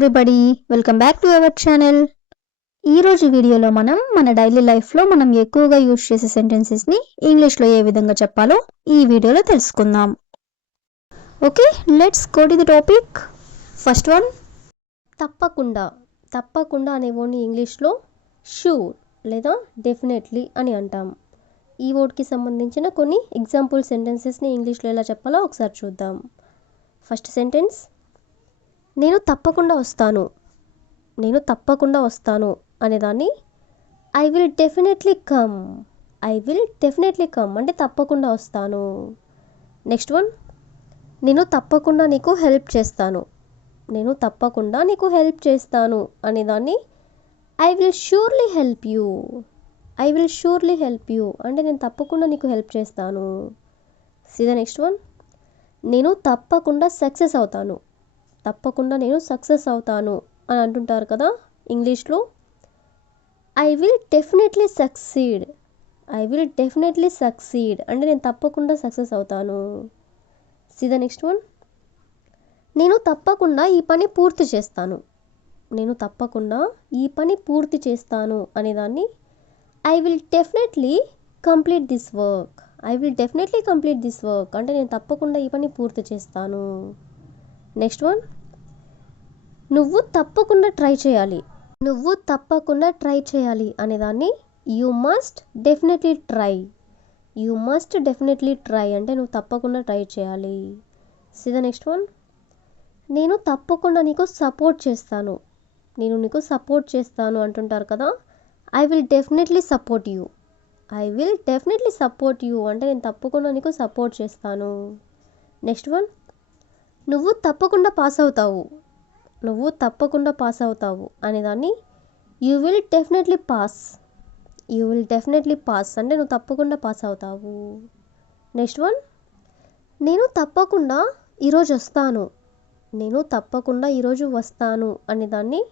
Everybody, welcome back to our channel. ఈరోజు వీడియోలో మనం మన డైలీ లైఫ్లో మనం ఎక్కువగా యూజ్ చేసే సెంటెన్సెస్ని ఇంగ్లీష్లో ఏ విధంగా చెప్పాలో ఈ వీడియోలో తెలుసుకుందాం. Okay, let's go to the topic. First one, తప్పకుండా. తప్పకుండా అనే వర్డ్ని ఇంగ్లీష్లో షూర్ లేదా డెఫినెట్లీ అని అంటాం. ఈ వర్డ్కి సంబంధించిన కొన్ని ఎగ్జాంపుల్ సెంటెన్సెస్ని ఇంగ్లీష్లో ఎలా చెప్పాలో ఒకసారి చూద్దాం. ఫస్ట్ సెంటెన్స్, నేను తప్పకుండా వస్తాను. నేను తప్పకుండా వస్తాను అనేదాన్ని I will definitely come. I will definitely come అంటే తప్పకుండా వస్తాను. నెక్స్ట్ వన్, నేను తప్పకుండా నీకు హెల్ప్ చేస్తాను. నేను తప్పకుండా నీకు హెల్ప్ చేస్తాను అనేదాన్ని I will surely help you. I will surely help you అంటే నేను తప్పకుండా నీకు హెల్ప్ చేస్తాను. సీదా నెక్స్ట్ వన్, నేను తప్పకుండా సక్సెస్ అవుతాను. తప్పకుండా నేను సక్సెస్ అవుతాను అని అంటుంటారు కదా ఇంగ్లీష్లో. I will definitely succeed. I will definitely succeed అంటే నేను తప్పకుండా సక్సెస్ అవుతాను. సీదా నెక్స్ట్ వన్, నేను తప్పకుండా ఈ పని పూర్తి చేస్తాను. నేను తప్పకుండా ఈ పని పూర్తి చేస్తాను అనేదాన్ని I will definitely complete this work. I will definitely complete this work అంటే నేను తప్పకుండా ఈ పని పూర్తి చేస్తాను. నెక్స్ట్ వన్, నువ్వు తప్పకుండా ట్రై చేయాలి. నువ్వు తప్పకుండా ట్రై చేయాలి అనేదాన్ని you must definitely try. You must definitely try అంటే నువ్వు తప్పకుండా ట్రై చేయాలి. సీదా నెక్స్ట్ వన్, నేను తప్పకుండా నీకు సపోర్ట్ చేస్తాను. నేను నీకు సపోర్ట్ చేస్తాను అంటుంటారు కదా I will definitely support you. I will definitely support you అంటే నేను తప్పకుండా నీకు సపోర్ట్ చేస్తాను. నెక్స్ట్ వన్, నువ్వు తప్పకుండా పాస్ అవుతావు. నువ్వు తప్పకుండా పాస్ అవుతావు అనేదాన్ని you will definitely pass. You will definitely pass అంటే నువ్వు తప్పకుండా పాస్ అవుతావు. నెక్స్ట్ వన్, నేను తప్పకుండా ఈరోజు వస్తాను. నేను తప్పకుండా ఈరోజు వస్తాను అనేదాన్ని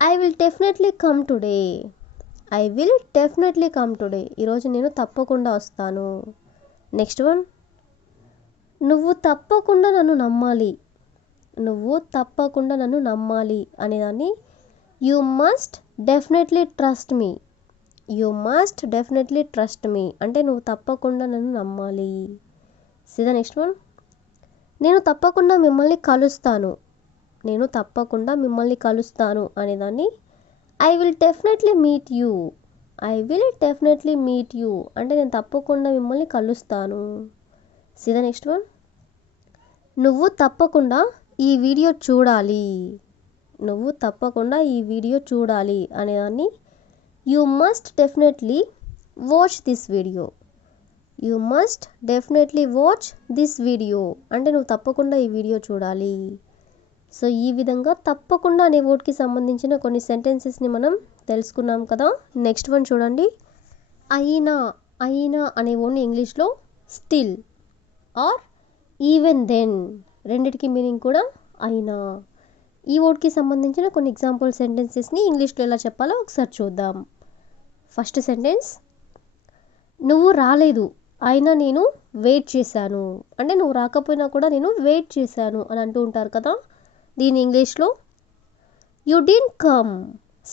I will definitely come today. I will definitely come today ఈరోజు నేను తప్పకుండా వస్తాను. నెక్స్ట్ వన్, నువ్వు తప్పకుండా నన్ను నమ్మాలి. నువ్వు తప్పకుండా నన్ను నమ్మాలి అనేదాన్ని you must definitely trust me. You must definitely trust me అంటే నువ్వు తప్పకుండా నన్ను నమ్మాలి. సీదా నెక్స్ట్ వన్, నేను తప్పకుండా మిమ్మల్ని కలుస్తాను. నేను తప్పకుండా మిమ్మల్ని కలుస్తాను అనేదాన్ని I will definitely meet you. I will definitely meet you అంటే నేను తప్పకుండా మిమ్మల్ని కలుస్తాను. సీదా నెక్స్ట్ వన్, నువ్వు తప్పకుండా ఈ వీడియో చూడాలి. నువ్వు తప్పకుండా ఈ వీడియో చూడాలి అనేదాన్ని you must definitely watch this video. You must definitely watch this video అంటే నువ్వు తప్పకుండా ఈ వీడియో చూడాలి. సో ఈ విధంగా తప్పకుండా అనే వర్డ్కి సంబంధించిన కొన్ని సెంటెన్సెస్ని మనం తెలుసుకున్నాం కదా. నెక్స్ట్ వన్ చూడండి, అయినా. అయినా అనే వర్డ్ని ఇంగ్లీష్లో స్టిల్ ఆర్ ఈవెన్ దెన్ రెండిటికి మీనింగ్ కూడా అయినా. ఈ వర్డ్కి సంబంధించిన కొన్ని ఎగ్జాంపుల్ సెంటెన్సెస్ని ఇంగ్లీష్లో ఎలా చెప్పాలో ఒకసారి చూద్దాం. ఫస్ట్ సెంటెన్స్, నువ్వు రాలేదు అయినా నేను వెయిట్ చేశాను అంటే నువ్వు రాకపోయినా కూడా నేను వెయిట్ చేశాను అని అంటూ ఉంటారు కదా. దీని ఇంగ్లీష్లో you didn't come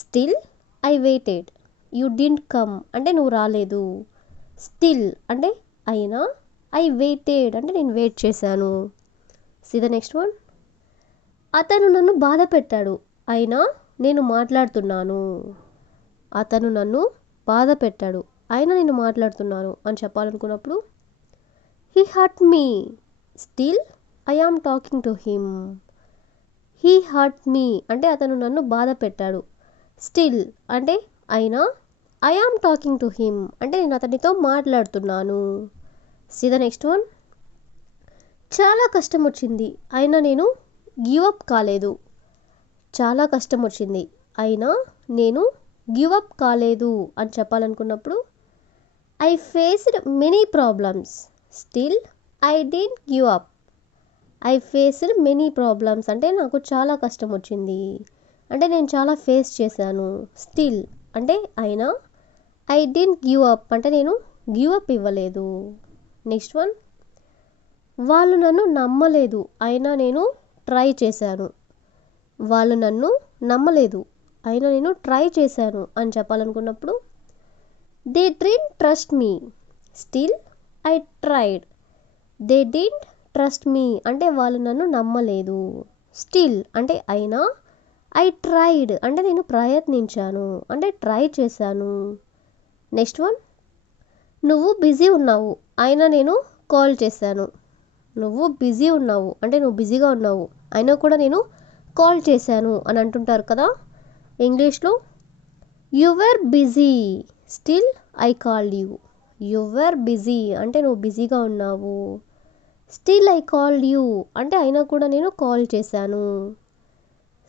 still I weighted. You didn't come అంటే నువ్వు రాలేదు. స్టిల్ అంటే అయినా, ఐ వెయిటెడ్ అంటే నేను వెయిట్ చేశాను. సీదా నెక్స్ట్ వన్, అతను నన్ను బాధ పెట్టాడు అయినా నేను మాట్లాడుతున్నాను. అతను నన్ను బాధ పెట్టాడు అయినా నేను మాట్లాడుతున్నాను అని చెప్పాలనుకున్నప్పుడు he hurt me still I am talking to him. He hurt me అంటే అతను నన్ను బాధ పెట్టాడు. స్టిల్ అంటే అయినా, I am talking to him అంటే నేను అతనితో మాట్లాడుతున్నాను. సీదా నెక్స్ట్ వన్, చాలా కష్టం వచ్చింది అయినా నేను గివ్ అప్ కాలేదు. చాలా కష్టం వచ్చింది అయినా నేను గివ్ అప్ కాలేదు అని చెప్పాలనుకున్నప్పుడు I faced many problems still I didn't give up. I faced many problems అంటే నాకు చాలా కష్టం వచ్చింది అంటే నేను చాలా ఫేస్ చేశాను. స్టిల్ అంటే అయినా, ఐ డిడ్ంట్ గివ్ అప్ అంటే నేను గివ్ అప్ ఇవ్వలేదు. నెక్స్ట్ వన్, వాళ్ళు నన్ను నమ్మలేదు అయినా నేను ట్రై చేశాను. వాళ్ళు నన్ను నమ్మలేదు, అయినా నేను ట్రై చేశాను అని చెప్పాలనుకున్నప్పుడు they didn't trust me still I tried. They didn't trust me అంటే వాళ్ళు నన్ను నమ్మలేదు, స్టిల్ అంటే అయినా, ఐ ట్రైడ్ అంటే నేను ప్రయత్నించాను అంటే ట్రై చేశాను. నెక్స్ట్ వన్, నువ్వు బిజీ ఉన్నావు అయినా నేను కాల్ చేశాను. నువ్వు బిజీ ఉన్నావు అంటే నువ్వు బిజీగా ఉన్నావు అయినా కూడా నేను కాల్ చేశాను అని అంటుంటారు కదా. ఇంగ్లీష్లో you were busy still I called you. You were busy అంటే నువ్వు బిజీగా ఉన్నావు, స్టిల్ ఐ కాల్డ్ యూ అంటే అయినా కూడా నేను కాల్ చేశాను.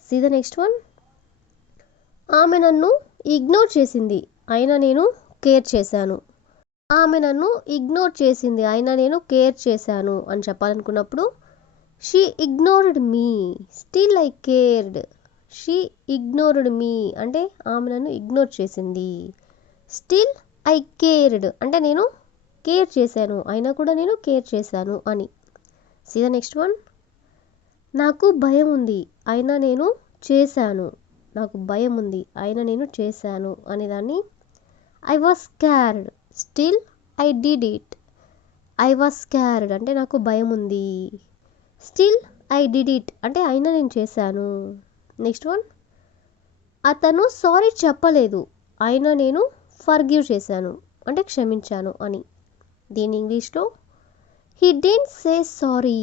సీ ద నెక్స్ట్ వన్, ఆమె నన్ను ఇగ్నోర్ చేసింది అయినా నేను కేర్ చేశాను. ఆమె నన్ను ఇగ్నోర్ చేసింది అయినా నేను కేర్ చేశాను అని చెప్పాలనుకున్నప్పుడు she ignored me still I cared. She ignored me అంటే ఆమె నన్ను ఇగ్నోర్ చేసింది, స్టిల్ ఐ కేర్డ్ అంటే నేను కేర్ చేశాను అయినా కూడా నేను కేర్ చేశాను అని. సీ ద నెక్స్ట్ వన్, నాకు భయం ఉంది అయినా నేను చేశాను. నాకు భయం ఉంది అయినా నేను చేశాను అనేదాన్ని I was scared still I did it. I was scared అంటే నాకు భయం ఉంది, స్టిల్ ఐ డిడ్ ఇట్ అంటే అయినా నేను చేశాను. నెక్స్ట్ వన్, అతను సారీ చెప్పలేదు అయినా నేను ఫర్గివ్ చేశాను అంటే క్షమించాను అని. దీని ఇంగ్లీష్లో he didn't say sorry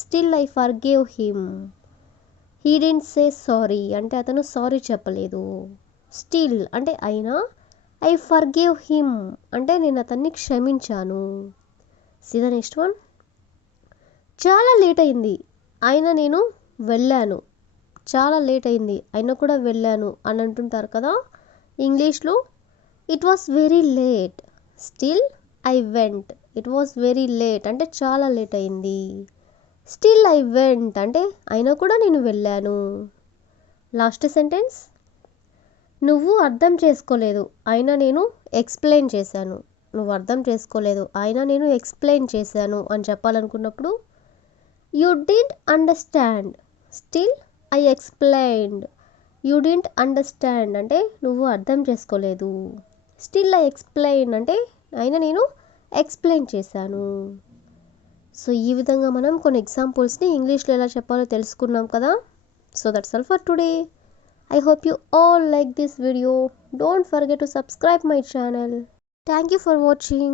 still I forgive him. He didn't say sorry అంటే అతను సారీ చెప్పలేదు, స్టిల్ అంటే అయినా, ఐ ఫర్గివ్ హిమ్ అంటే నేను అతన్ని క్షమించాను. సీ ద నెక్స్ట్ వన్, చాలా లేట్ అయింది అయినా నేను వెళ్ళాను. చాలా లేట్ అయింది అయినా కూడా వెళ్ళాను అని అంటుంటారు కదా. ఇంగ్లీష్లో it was very late still I went. It was very late అంటే చాలా లేట్ అయింది, స్టిల్ ఐ వెంట్ అంటే అయినా కూడా నేను వెళ్ళాను. లాస్ట్ సెంటెన్స్, నువ్వు అర్థం చేసుకోలేదు అయినా నేను ఎక్స్ప్లెయిన్ చేశాను. నువ్వు అర్థం చేసుకోలేదు అయినా నేను ఎక్స్ప్లెయిన్ చేశాను అని చెప్పాలనుకున్నప్పుడు you didn't understand still I explained. You didn't understand అంటే నువ్వు అర్థం చేసుకోలేదు, స్టిల్ ఐ ఎక్స్ప్లెయిన్ అంటే అయినా నేను ఎక్స్ప్లెయిన్ చేశాను. సో ఈ విధంగా మనం కొన్ని ఎగ్జాంపుల్స్ని ఇంగ్లీష్లో ఎలా చెప్పాలో తెలుసుకున్నాం కదా. So that's all for today. I hope you all like this video. Don't forget to subscribe my channel. Thank you for watching.